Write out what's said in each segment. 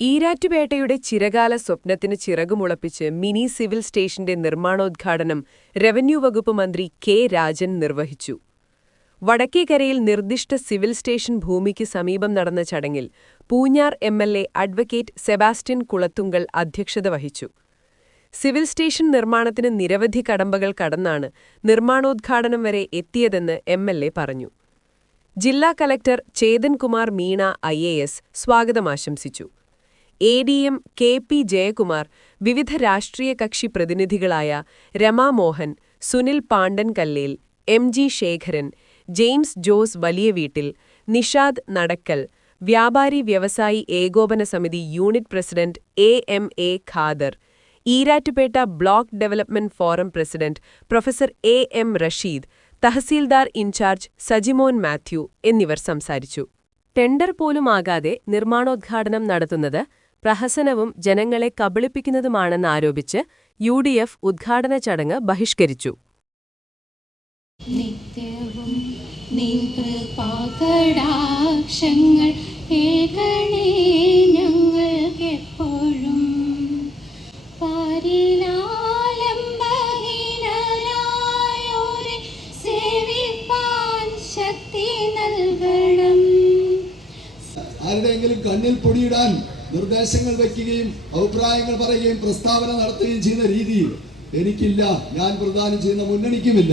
ഈരാറ്റുപേട്ടയുടെ ചിരകാല സ്വപ്നത്തിന് ചിറകുമുളപ്പിച്ച് mini civil സ്റ്റേഷന്റെ നിർമ്മാണോദ്ഘാടനം റവന്യൂ വകുപ്പ് മന്ത്രി കെ രാജൻ നിർവഹിച്ചു. വടക്കേക്കരയിൽ നിർദ്ദിഷ്ട സിവിൽ സ്റ്റേഷൻ ഭൂമിക്ക് സമീപം നടന്ന ചടങ്ങിൽ Poonjar MLA. Advocate Sebastian Kulathunkal അധ്യക്ഷത വഹിച്ചു. സിവിൽ സ്റ്റേഷൻ നിർമ്മാണത്തിന് നിരവധി കടമ്പകൾ കടന്നാണ് നിർമ്മാണോദ്ഘാടനം വരെ എത്തിയതെന്ന് എം.എൽ.എ. പറഞ്ഞു. ജില്ലാ കലക്ടർ ചേതൻകുമാർ മീണ ഐ.എ.എസ്. സ്വാഗതമാശംസിച്ചു. എ.ഡി.എം. കെ.പി. ജയകുമാർ, വിവിധ രാഷ്ട്രീയ കക്ഷി പ്രതിനിധികളായ രമാമോഹൻ, സുനിൽ പാണ്ഡൻ കല്ലേൽ, എം.ജി. ശേഖരൻ, ജെയിംസ് ജോസ് വലിയവീട്ടിൽ, നിഷാദ് നടക്കൽ, വ്യാപാരി വ്യവസായി ഏകോപന സമിതി unit president AMA. Khader, Erattupetta block development forum president professor AM. Rasheed, tahsildar in charge Sajimon Mathew എന്നിവർ സംസാരിച്ചു. ടെൻഡർ പോലുമാകാതെ നിർമ്മാണോദ്ഘാടനം നടത്തുന്നത് പ്രഹസനവും ജനങ്ങളെ കബളിപ്പിക്കുന്നതുമാണെന്നാരോപിച്ച് യു.ഡി.എഫ്. ഉദ്ഘാടന ചടങ്ങ് ബഹിഷ്കരിച്ചു. നിത്യവും നിൻകൃപാകടാക്ഷങ്ങൾ ഏകണേ ഞങ്ങൾക്കെപ്പോഴും പാരിലാലംബഹീനരായോരെ സേവിപ്പാൻ ശക്തി നൽകണം. ആരുടെയെങ്കിലും കണ്ണിൽ പൊടിയിടാൻ നിർദ്ദേശങ്ങൾ വയ്ക്കുകയും അഭിപ്രായങ്ങൾ പറയുകയും പ്രസ്താവന നടത്തുകയും ചെയ്യുന്ന രീതി എനിക്കില്ല, ഞാൻ പ്രദാനം ചെയ്യുന്ന മുന്നണിക്കുമില്ല.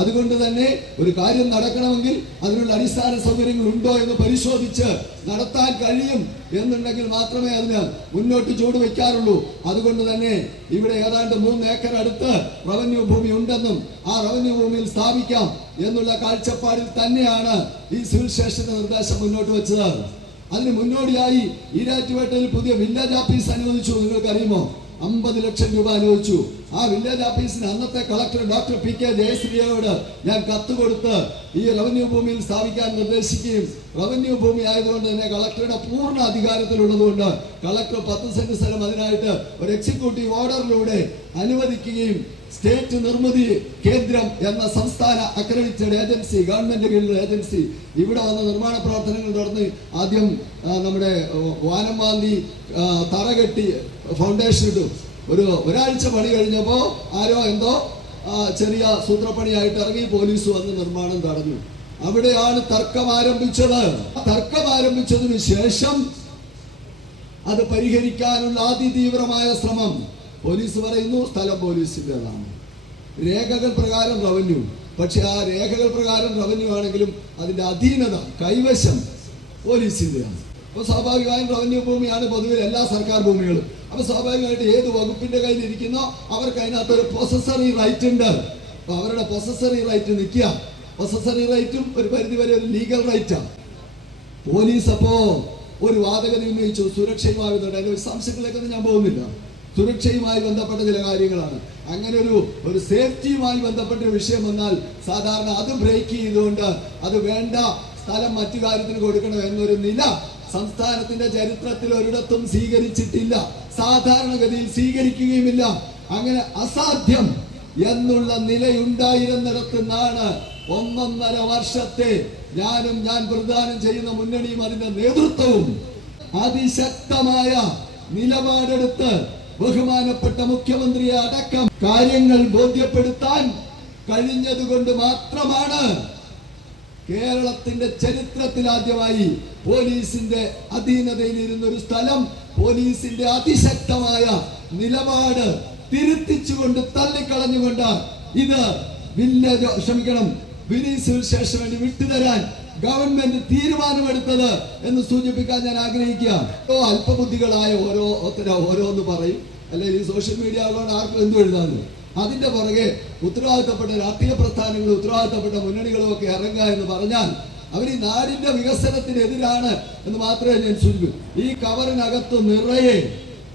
അതുകൊണ്ട് തന്നെ ഒരു കാര്യം നടക്കണമെങ്കിൽ അതിനുള്ള അടിസ്ഥാന സൗകര്യങ്ങൾ ഉണ്ടോ എന്ന് പരിശോധിച്ച് നടത്താൻ കഴിയും എന്നുണ്ടെങ്കിൽ മാത്രമേ അതിന് മുന്നോട്ട് ചൂട് വയ്ക്കാറുള്ളൂ. അതുകൊണ്ട് തന്നെ ഇവിടെ ഏതാണ്ട് 3 ഏക്കർ അടുത്ത് റവന്യൂ ഭൂമി ഉണ്ടെന്നും ആ റവന്യൂ ഭൂമിയിൽ സ്ഥാപിക്കാം എന്നുള്ള കാഴ്ചപ്പാടിൽ തന്നെയാണ് ഈ സിവിൽ സ്റ്റേഷന്റെ നിർദ്ദേശം മുന്നോട്ട് വെച്ചത്. അതിന് മുന്നോടിയായി ഈരാറ്റുപേട്ടയിൽ പുതിയ വില്ലേജ് ഓഫീസ് അനുവദിച്ചു. നിങ്ങൾക്കറിയുമോ? 50 ലക്ഷം രൂപ അനുവദിച്ചു. ആ വില്ലേജ് ഓഫീസിന് അന്നത്തെ കളക്ടർ ഡോക്ടർ പി.കെ. ജയശ്രീയോട് ഞാൻ കത്ത് കൊടുത്ത് ഈ റവന്യൂ ഭൂമിയിൽ സ്ഥാപിക്കാൻ നിർദ്ദേശിക്കുകയും റവന്യൂ ഭൂമി ആയതുകൊണ്ട് തന്നെ കളക്ടറുടെ പൂർണ്ണ അധികാരത്തിലുള്ളതുകൊണ്ട് കളക്ടർ 10 സെന്റ് സ്ഥലം അതിനായിട്ട് ഒരു എക്സിക്യൂട്ടീവ് ഓർഡറിലൂടെ അനുവദിക്കുകയും സ്റ്റേറ്റ് നിർമ്മിതി കേന്ദ്രം എന്ന സംസ്ഥാന അക്രഡിറ്റഡ് ഏജൻസി, ഗവൺമെന്റ് കീഴിലുള്ള ഏജൻസി ഇവിടെ വന്ന് നിർമ്മാണ പ്രവർത്തനങ്ങൾ നടന്ന് ആദ്യം നമ്മുടെ വാനമ്പാന്തി തറകെട്ടി ഫൗണ്ടേഷൻ ഇട്ടു. ഒരാഴ്ച പണി കഴിഞ്ഞപ്പോൾ ആരോ എന്തോ ചെറിയ സൂത്രപ്പണിയായിട്ട് ഇറങ്ങി പോലീസ് വന്ന് നിർമ്മാണം തടഞ്ഞു. അവിടെയാണ് തർക്കം ആരംഭിച്ചത്. തർക്കം ആരംഭിച്ചതിനു ശേഷം അത് പരിഹരിക്കാനുള്ള അതിതീവ്രമായ ശ്രമം. പോലീസ് പറയുന്നു സ്ഥലം പോലീസിൻ്റെതാണ്, രേഖകൾ പ്രകാരം റവന്യൂ. പക്ഷെ ആ രേഖകൾ പ്രകാരം റവന്യൂ ആണെങ്കിലും അതിൻ്റെ അധീനത കൈവശം പോലീസിൻ്റെയാണ്. അപ്പോൾ സ്വാഭാവികമായും റവന്യൂ ഭൂമിയാണ് പൊതുവിൽ എല്ലാ സർക്കാർ ഭൂമികളും. അപ്പോൾ സ്വാഭാവികമായിട്ട് ഏത് വകുപ്പിന്റെ കയ്യിൽ ഇരിക്കുന്നോ അവർക്ക് അതിനകത്തൊരു പൊസസറി റൈറ്റ് ഉണ്ട്. അപ്പോൾ അവരുടെ പൊസസറി റൈറ്റ് നിൽക്കുക. പൊസസറി റൈറ്റും ഒരു പരിധിവരെ ഒരു ലീഗൽ റൈറ്റാണ്. പോലീസ് അപ്പോൾ ഒരു വാദഗതി ഉന്നയിച്ചു സുരക്ഷയുമായി ബന്ധപ്പെട്ട. അതിന്റെ വിശദാംശങ്ങളിലേക്കൊന്നും ഞാൻ പോകുന്നില്ല. സുരക്ഷയുമായി ബന്ധപ്പെട്ട ചില കാര്യങ്ങളാണ്. അങ്ങനെ ഒരു സേഫ്റ്റിയുമായി ബന്ധപ്പെട്ട വിഷയം വന്നാൽ സാധാരണ അത് ബ്രേക്ക് ചെയ്തുകൊണ്ട് അത് വേണ്ട സ്ഥലം മറ്റു കാര്യത്തിന് കൊടുക്കണം എന്നൊരു നില സംസ്ഥാനത്തിന്റെ ചരിത്രത്തിൽ ഒരിടത്തും സ്വീകരിച്ചിട്ടില്ല, സാധാരണഗതിയിൽ സ്വീകരിക്കുകയുമില്ല. അങ്ങനെ അസാധ്യം എന്നുള്ള നിലയുണ്ടായിരുന്നിടത്ത് നിന്നാണ് 1.5 വർഷത്തെ ഞാൻ പ്രദാനം ചെയ്യുന്ന മുന്നണിയും അതിന്റെ നേതൃത്വവും അതിശക്തമായ നിലപാടെടുത്ത് ബഹുമാനപ്പെട്ട മുഖ്യമന്ത്രിയെ അടക്കം കാര്യങ്ങൾ ബോധ്യപ്പെടുത്താൻ കഴിഞ്ഞതുകൊണ്ട് മാത്രമാണ് കേരളത്തിന്റെ ചരിത്രത്തിൽ ആദ്യമായി പോലീസിന്റെ അധീനതയിലിരുന്ന ഒരു സ്ഥലം പോലീസിന്റെ അതിശക്തമായ നിലപാട് തിരുത്തിച്ചുകൊണ്ട് തള്ളിക്കളഞ്ഞുകൊണ്ട് ഇത് മിനി സിവിൽ സ്റ്റേഷന് വേണ്ടി വിട്ടുതരാൻ ഗവൺമെന്റ് തീരുമാനമെടുത്തത് എന്ന് സൂചിപ്പിക്കാൻ ഞാൻ ആഗ്രഹിക്കുക. അല്പബുദ്ധികളായ ഓരോന്ന് പറയും, അല്ലെങ്കിൽ ഈ സോഷ്യൽ മീഡിയ ആയതുകൊണ്ട് ആർക്കും എന്തും എഴുതാന്ന്. അതിന്റെ പുറകെ ഉത്തരവാദിത്തപ്പെട്ട രാഷ്ട്രീയ പ്രസ്ഥാനങ്ങളും ഉത്തരവാദിത്തപ്പെട്ട മുന്നണികളും ഒക്കെ ഇറങ്ങുക എന്ന് പറഞ്ഞാൽ അവർ ഈ നാടിന്റെ വികസനത്തിനെതിരാണ് എന്ന് മാത്രമേ ഞാൻ സൂചിപ്പിക്കൂ. ഈ കവറിനകത്ത് നിറയെ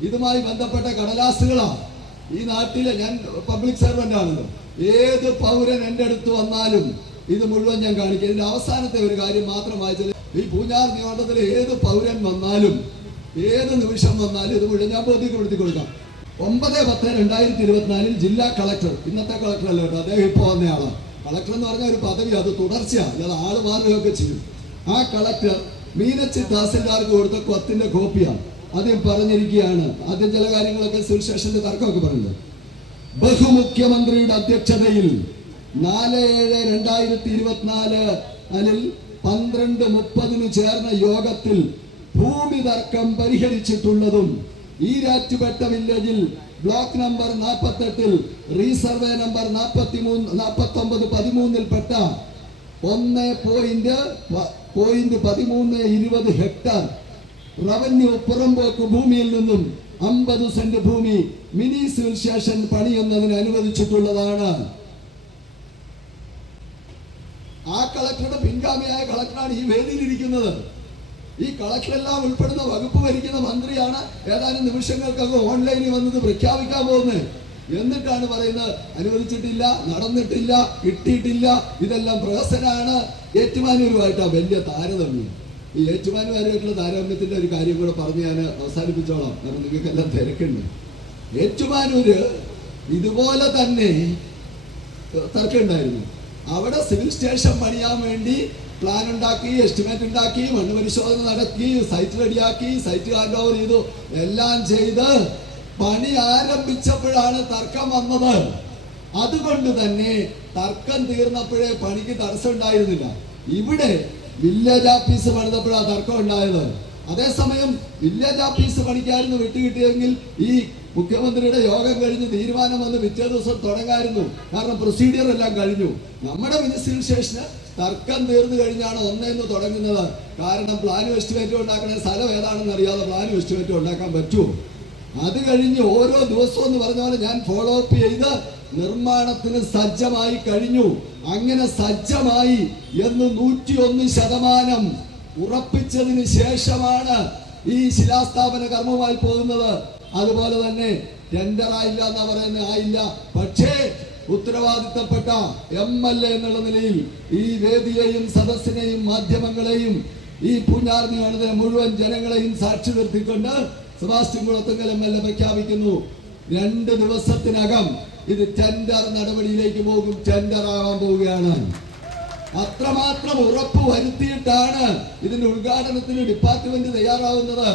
ഇതുമായി ബന്ധപ്പെട്ട കടലാസുകളാണ്. ഈ നാട്ടിലെ ഞാൻ പബ്ലിക് സർവന്റ് ആണല്ലോ, ഏത് പൗരൻ എൻ്റെ അടുത്ത് വന്നാലും ഇത് മുഴുവൻ ഞാൻ കാണിക്കും. ഇതിന്റെ അവസാനത്തെ ഒരു കാര്യം മാത്രം വായിച്ചാൽ ഈ പൂഞ്ഞാർ നിയോജകത്തിലെ ഏത് പൗരൻ വന്നാലും ഏത് നിമിഷം വന്നാലും ഇത് മുഴുവൻ ഞാൻ ബോധ്യപ്പെടുത്തി കൊടുക്കാം. 9/10/2024 ജില്ലാ കളക്ടർ, ഇന്നത്തെ കളക്ടർ അല്ല കേട്ടോ, അദ്ദേഹം ഇപ്പോൾ വന്നയാളാണ്. കളക്ടർ എന്ന് പറഞ്ഞ ഒരു പദവി, അത് തുടർച്ചയാണ്, അല്ലാതെ ആള് മാറുകയൊക്കെ ചെയ്യും. ആ കളക്ടർ മീനച്ചി തഹസിൽദാർക്ക് കൊടുത്ത കത്തിന്റെ കോപ്പിയാണ്. ആദ്യം പറഞ്ഞിരിക്കുകയാണ്. ആദ്യം ചില കാര്യങ്ങളൊക്കെ സിവിൽ സ്റ്റേഷന്റെ തർക്കമൊക്കെ പറയുന്നത്. ബഹുമുഖ്യമന്ത്രിയുടെ അധ്യക്ഷതയിൽ 4/7/2024 12:30 ചേർന്ന യോഗത്തിൽ ഭൂമി തർക്കം പരിഹരിച്ചിട്ടുള്ളതും ഈരാറ്റുപേട്ട വില്ലേജിൽ ബ്ലോക്ക് നമ്പർ 48 റീസർവേ നമ്പർ 4913 പെട്ട 1.1320 ഹെക്ടർ റവന്യൂ പുറമ്പോക്ക് ഭൂമിയിൽ നിന്നും 50 സെന്റ് ഭൂമി മിനി സിവിൽ സ്റ്റേഷൻ പണിയുന്നതിന് അനുവദിച്ചിട്ടുള്ളതാണ്. ആ കളക്ടറുടെ പിൻഗാമിയായ കളക്ടറാണ് ഈ വേദിയിലിരിക്കുന്നത്. ഈ കളക്ടറെല്ലാം ഉൾപ്പെടുന്ന വകുപ്പ് ഭരിക്കുന്ന മന്ത്രിയാണ് ഏതാനും നിമിഷങ്ങൾക്കകം ഓൺലൈനിൽ വന്നത് പ്രഖ്യാപിക്കാൻ പോകുന്നത്. എന്നിട്ടാണ് പറയുന്നത് അനുവദിച്ചിട്ടില്ല, നടന്നിട്ടില്ല, കിട്ടിയിട്ടില്ല. ഇതെല്ലാം പ്രഹസനാണ്. ഏറ്റുമാനൂരുമായിട്ടാണ് വലിയ താരതമ്യം. ഈ ഏറ്റുമാനൂരുമായിട്ടുള്ള താരതമ്യത്തിന്റെ ഒരു കാര്യം കൂടെ പറഞ്ഞ് ഞാൻ അവസാനിപ്പിച്ചോളാം, കാരണം നിങ്ങൾക്കെല്ലാം തിരക്കുണ്ട്. ഏറ്റുമാനൂര് ഇതുപോലെ തന്നെ തർക്കമുണ്ടായിരുന്നു. അവിടെ സിവിൽ സ്റ്റേഷൻ പണിയാൻ വേണ്ടി പ്ലാൻ ഉണ്ടാക്കി, എസ്റ്റിമേറ്റ് ഉണ്ടാക്കി, മണ്ണ് പരിശോധന നടത്തി, സൈറ്റ് റെഡിയാക്കി, സൈറ്റ് ഹാൻഡ് ഓവർ ചെയ്തു, എല്ലാം ചെയ്ത് പണി ആരംഭിച്ചപ്പോഴാണ് തർക്കം വന്നത്. അതുകൊണ്ട് തന്നെ തർക്കം തീർന്നപ്പോഴേ പണിക്ക് തടസ്സം ഉണ്ടായിരുന്നില്ല. ഇവിടെ വില്ലേജ് ഓഫീസ് പണിതപ്പോഴാണ് തർക്കം ഉണ്ടായത്. അതേസമയം വില്ലേജ് ഓഫീസ് പണിക്കായിരുന്നു വിട്ടുകിട്ടിയെങ്കിൽ ഈ മുഖ്യമന്ത്രിയുടെ യോഗം കഴിഞ്ഞ് തീരുമാനം വന്ന് പിറ്റേ ദിവസം തുടങ്ങായിരുന്നു. കാരണം പ്രൊസീജിയർ എല്ലാം കഴിഞ്ഞു. നമ്മുടെ സിവിൽ സ്റ്റേഷന് തർക്കം തീർന്നു കഴിഞ്ഞാണ് 1 തുടങ്ങുന്നത്. കാരണം പ്ലാനും എസ്റ്റിമേറ്റും ഉണ്ടാക്കണ സ്ഥലം ഏതാണെന്ന് അറിയാതെ പ്ലാനും എസ്റ്റിമേറ്റും ഉണ്ടാക്കാൻ പറ്റുമോ? അത് കഴിഞ്ഞ് ഓരോ ദിവസവും എന്ന് പറഞ്ഞ പോലെ ഞാൻ ഫോളോ അപ്പ് ചെയ്ത് നിർമ്മാണത്തിന് സജ്ജമായി കഴിഞ്ഞു. അങ്ങനെ സജ്ജമായി എന്ന് 101% ഉറപ്പിച്ചതിന് ശേഷമാണ് ഈ ശിലാസ്ഥാപന കർമ്മമായി പോകുന്നത്. അതുപോലെ തന്നെ ടെൻഡർ ആയില്ല എന്നാ പറയുന്നത്, ആയില്ല. പക്ഷേ ഉത്തരവാദിത്തപ്പെട്ട MLA എന്നുള്ള നിലയിൽ ഈ വേദിയെയും സദസ്സിനെയും മാധ്യമങ്ങളെയും ഈ പൂഞ്ഞാർ നിയോജകമണ്ഡലത്തിലെ മുഴുവൻ ജനങ്ങളെയും സാക്ഷി നിർത്തിക്കൊണ്ട് സെബാസ്റ്റ്യൻ കുളത്തുങ്കൽ MLA പ്രഖ്യാപിക്കുന്നു, 2 ദിവസത്തിനകം ഇത് ടെൻഡർ നടപടിയിലേക്ക് പോകും, ടെൻഡർ ആവാൻ പോവുകയാണ്. അത്രമാത്രം ഉറപ്പ് വരുത്തിയിട്ടാണ് ഇതിന്റെ ഉദ്ഘാടനത്തിന് ഡിപ്പാർട്ട്മെന്റ് തയ്യാറാവുന്നത്,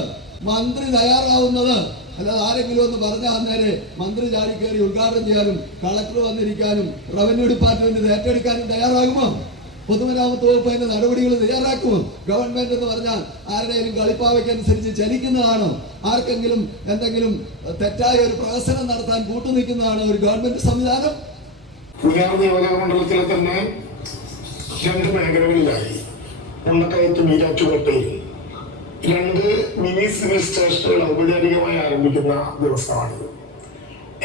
മന്ത്രി തയ്യാറാവുന്നത്. അല്ലാതെ ആരെങ്കിലും ഒന്ന് പറഞ്ഞാൽ അന്നേരെ മന്ത്രി ചാടിക്കയറി ഉദ്ഘാടനം ചെയ്യാനും കളക്ടർ വന്നിരിക്കാനും റവന്യൂ ഡിപ്പാർട്ട്മെന്റ് ഏറ്റെടുക്കാനും തയ്യാറാകുമോ? പൊതുമരാമത്ത് വകുപ്പ് അതിന്റെ നടപടികൾ തയ്യാറാക്കുമോ? ഗവൺമെന്റ് എന്ന് പറഞ്ഞാൽ ആരുടെയും കളിപ്പാവയ്ക്കനുസരിച്ച് ചലിക്കുന്നതാണോ? ആർക്കെങ്കിലും എന്തെങ്കിലും തെറ്റായ ഒരു പ്രഹസനം നടത്താൻ കൂട്ടുനിൽക്കുന്നതാണോ ഒരു ഗവൺമെന്റ് സംവിധാനം? നിയോജകമണ്ഡലത്തിലെ തന്നെ 2 മേഖലകളിലായി ഉണ്ടക്കയത്തും ഈരാറ്റുപേട്ടയിൽ 2 മിനി സിവിൽ സ്റ്റേഷനുകൾ ഔപചാരികമായി ആരംഭിക്കുന്ന ദിവസമാണിത്.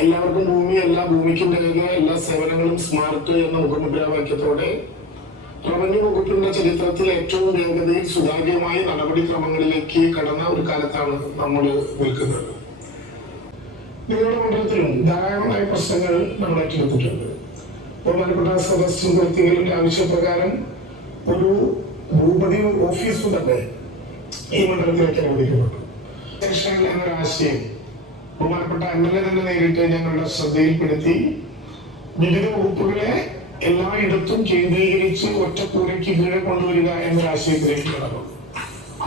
എല്ലാവർക്കും ഭൂമി, എല്ലാ ഭൂമിക്കും മേലെ എല്ലാ സേവനങ്ങളും സ്മാർട്ട് എന്ന മുഖമുദ്രാവാക്യത്തോടെ റവന്യൂ വകുപ്പിന്റെ ചരിത്രത്തിൽ ഏറ്റവും വേഗതയിൽ സുതാര്യമായ നടപടിക്രമങ്ങളിലേക്ക് കടന്ന ഒരു കാലത്താണ് നമ്മൾ നിൽക്കുന്നത്. നിങ്ങളുടെ മണ്ഡലത്തിലും ധാരാളമായ പ്രശ്നങ്ങൾ നമ്മൾ ഏറ്റെടുത്തിട്ടുണ്ട്. ബഹുമാനപ്പെട്ട സെബാസ്റ്റ്യൻ കുളത്തുങ്കലിന്റെ ആവശ്യപ്രകാരം ഒരു ഭൂപതി ഓഫീസ് തന്നെ ഈ മണ്ഡലത്തിലേക്ക് അനുവദിക്കപ്പെട്ടു. എന്നൊരാശയം ബഹുമാനപ്പെട്ട MLA തന്നെ നേരിട്ട് ഞങ്ങളുടെ ശ്രദ്ധയിൽപ്പെടുത്തി വിവിധ വകുപ്പുകളെ എല്ലായിടത്തും കേന്ദ്രീകരിച്ച് ഒറ്റക്കൂരയ്ക്ക് കീഴെ കൊണ്ടുവരിക എന്നൊരാശയത്തിലേക്ക് കടന്നു.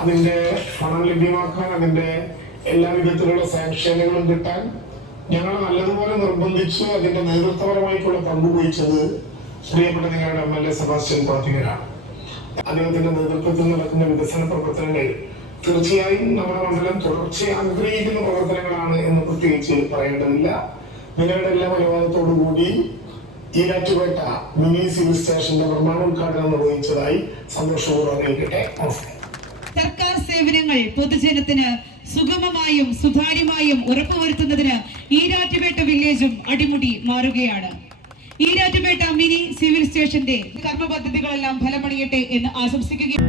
അതിന്റെ പണം ലഭ്യമാക്കാൻ, അതിന്റെ എല്ലാ വിധത്തിലുള്ള സാങ്ഷനുകളും കിട്ടാൻ ഞങ്ങൾ നല്ലതുപോലെ നിർബന്ധിച്ച് അതിന്റെ നേതൃത്വപരമായിട്ടുള്ള പങ്കുവഹിച്ചത് പ്രിയപ്പെട്ട നിങ്ങളുടെ MLA സെബാസ്റ്റ്യൻ കുളത്തുങ്കലാണ്. അദ്ദേഹത്തിന്റെ നേതൃത്വത്തിൽ നടക്കുന്ന വികസന പ്രവർത്തനങ്ങൾ തീർച്ചയായും നമ്മുടെ മണ്ഡലം തുടർച്ചയായി ആഗ്രഹിക്കുന്ന പ്രവർത്തനങ്ങളാണ് എന്ന് പ്രത്യേകിച്ച് പറയേണ്ടതില്ല. നിങ്ങളുടെ എല്ലാ അനുവാദത്തോടുകൂടി ഈരാറ്റുപേട്ട മിനി സിവിൽ സ്റ്റേഷന്റെ നിർമ്മാണോദ്ഘാടനം നിർവഹിച്ചതായി സന്തോഷപൂർവ്വം അറിയിക്കട്ടെ. സർക്കാർ സേവനങ്ങൾ പൊതുജനത്തിന് സുഗമമായും സുതാര്യമായും ഉറപ്പുവരുത്തുന്നതിന് ഈരാറ്റുപേട്ട വില്ലേജും അടിമുടി മാറുകയാണ്. ഈരാറ്റുപേട്ട മിനി സിവിൽ സ്റ്റേഷന്റെ കർമ്മ പദ്ധതികളെല്ലാം ഫലമണിയട്ടെ എന്ന് ആശംസിക്കുകയും